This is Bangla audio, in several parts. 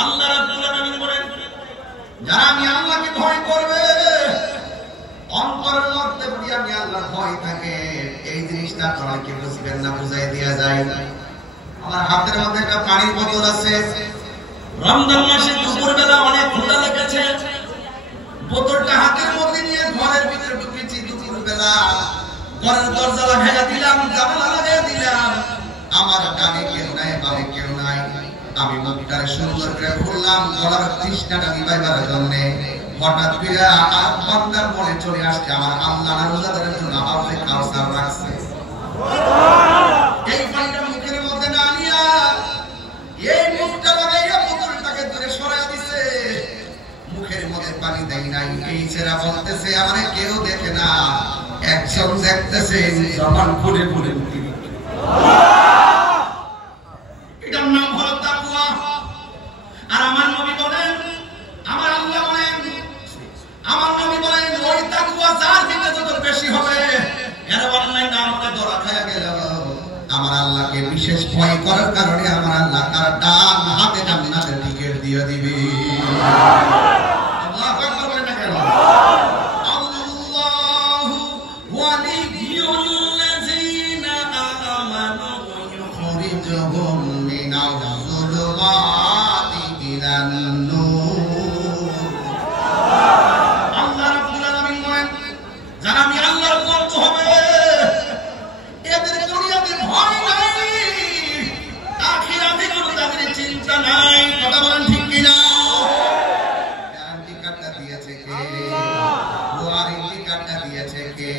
আল্লাহ রাব্বুল আলামিন বলেন যারা আমি আল্লাহকে ভয় করবে অন্তরের মধ্যে যদি আমি আল্লাহর ভয় থাকে এই জিনিসটা আপনারা কি বুঝবেন না বুঝাই দেয়া যায় আমার হাতের মধ্যে একটা পানির বোতল আছে রমজান মাসে দুপুরবেলা অনেক ক্ষুধা লেগেছে বোতলটা হাতের মধ্যে নিয়ে ঘরের ভিতরে ঢুকেছি দুপুরবেলা ঘরের দরজা লাগাইয়া দিলাম জানালা লাগাইয়া দিলাম আমার ডানে কেউ নাই বামে কেউ নাই আমি মুখটারে সুন্দর করে খুললাম গলার তৃষ্ণাটা নিভাইবার জন্য হঠাৎ করে আর বান্দার মনে চলে আসছে আমার আল্লাহ রোজাদারের জন্য হাউজে কাউসার রাখছে এই পানিটা মুখের মধ্যে না নিয়া এই মুখটা লাগাইয়া বোতলটাকে ধরে সরাইয়া দিছে মুখের মধ্যে পানি দেয় নাই এই ছেড়া বলতেছে আমারে কেউ দেখে না একজন দেখতেছে জবান ফুলে ফুলে এটার নাম হলো তাকওয়া আর আমার নবী বলেন আমার আল্লাহ বলেন আমার নবী বলেন ওই তাকওয়া যার ভিতরে যত বেশি হবে এর অনলাইন নামটা ধরা খায়া গেল আমার আল্লাহকে বিশেষ ভয় করার কারণে আমার আল্লাহ তার ডান হাতে জান্নাতের টিকিট দিয়ে দিবে আল্লাহু আকবার বলেন না কেন আল্লাহু ওয়ালিয়ুল্লাযিনা আমানু ইউখরিজুহুম মিনাল যুলুমাতি ইলান নূর আল্লাহ রাব্বুল আলামিন বলেন যারা আমি আল্লাহর ভক্ত হবে এদের দুনিয়াতে ভয় নাই আখিরাতে কোনো তাদের চিন্তা নাই কথা বলেন ঠিক কি না গ্যারান্টি কার্ডটা দিয়েছে কে ওয়ারেন্টি কার্ডটা দিয়েছে কে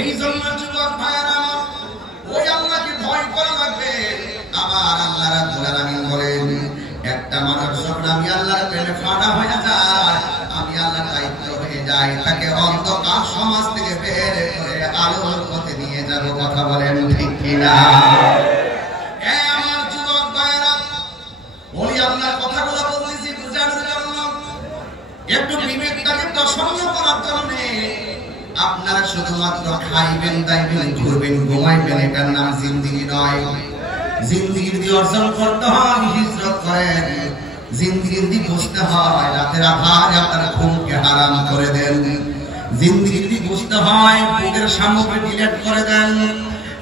এই জন্য যুবক ভাইরা ওই আল্লাহকে ভয় করা লাগবে আমার আল্লাহ রাব্বুল আলামিন বলেন একটা মানুষ যখন আমি আল্লাহর প্রেমে ফাড়া হয়ে যায় আমি আল্লাহর দায়িত্ব হয়ে যাই তাকে অন্ধকার সমাজ থেকে বের করে আলোর পথে নিয়ে যাব কথা বলেন ঠিক কি না আমার যুবক ভাইরা ওই আল্লাহর কথাগুলো বলতেছি বুঝানোর জন্য একটু বিবেকটাকে প্রসন্ন করার জন্য আপনারা শুধুমাত্র খাইবেন দাইবেন ঘুরবেন ঘুমাইবেন এটার নাম জিন্দেগি নয় জিন্দেগি যদি অর্জন করতে হয় হিজরত করেন জিন্দেগি যদি বুঝতে হয় রাতের আহারে আপনারা ঘুমকে হারাম করে দেন জিন্দেগি যদি বুঝতে হয় বুকের সামগ্রী ডিলিট করে দেন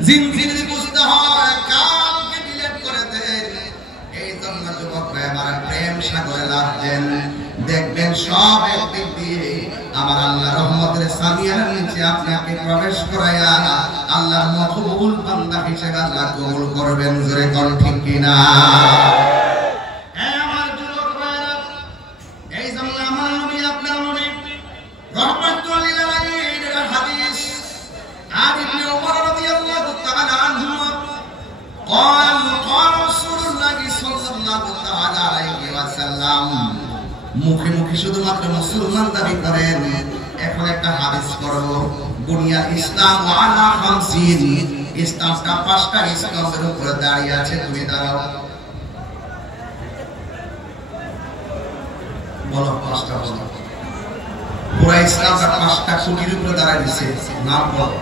জিন্দেগি যদি বুঝতে হয় কামকে ডিলিট করে দেন এই জন্য যুবক ভাই আমার প্রেম সাগরে লাভ দেন দেখবেন সব একদিক দিয়ে আমার আল্লাহ রহমতের সামিয়ার নিচে আপনাকে প্রবেশ করায়া আল্লাহর মকবুল বান্দা হিসেবে আল্লাহ কবুল করবেন জোরে কোন ঠিক কিনা আমার যুবক ভাইরা এই জন্য আমার নবী আপনার নবী রহমাতুল লিল আলামিন এর হাদিস আর ইবনে ওমর রাদিয়াল্লাহু তাআলা আনহু قال قال رسول الله صلى الله تعالى عليه وسلم মুখে মুখে শুধুমাত্র মুসলমান দাবি করেন এখন একটা হাদিস পড়ব বুনিয়া ইসলাম আলা 50 ইসলামটা পাঁচটা স্তম্ভের উপরে দাঁড়িয়ে আছে তুমি দাঁড়াও বলো পাঁচটা বলো পুরো ইসলামটা পাঁচটা খুঁটির উপরে দাঁড়ায় দিয়েছে নাম বলো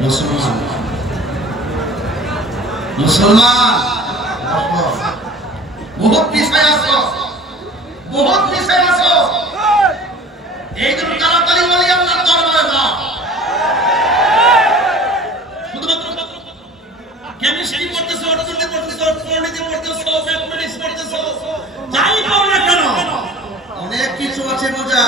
মুসলমান মুসলমান বহুত বিষয় আছে বহুত বিষয় আছে এই জন্য তাড়াতাড়ি বলি আল্লাহর দরবারে যাও শুধুমাত্র কেমিস্ট্রি পড়তেছো অর্থনীতি পড়তেছো পলিটি পড়তেছো ম্যাথমেটিক্স পড়তেছো যাই করো না কেন অনেক কিছু আছে বোঝা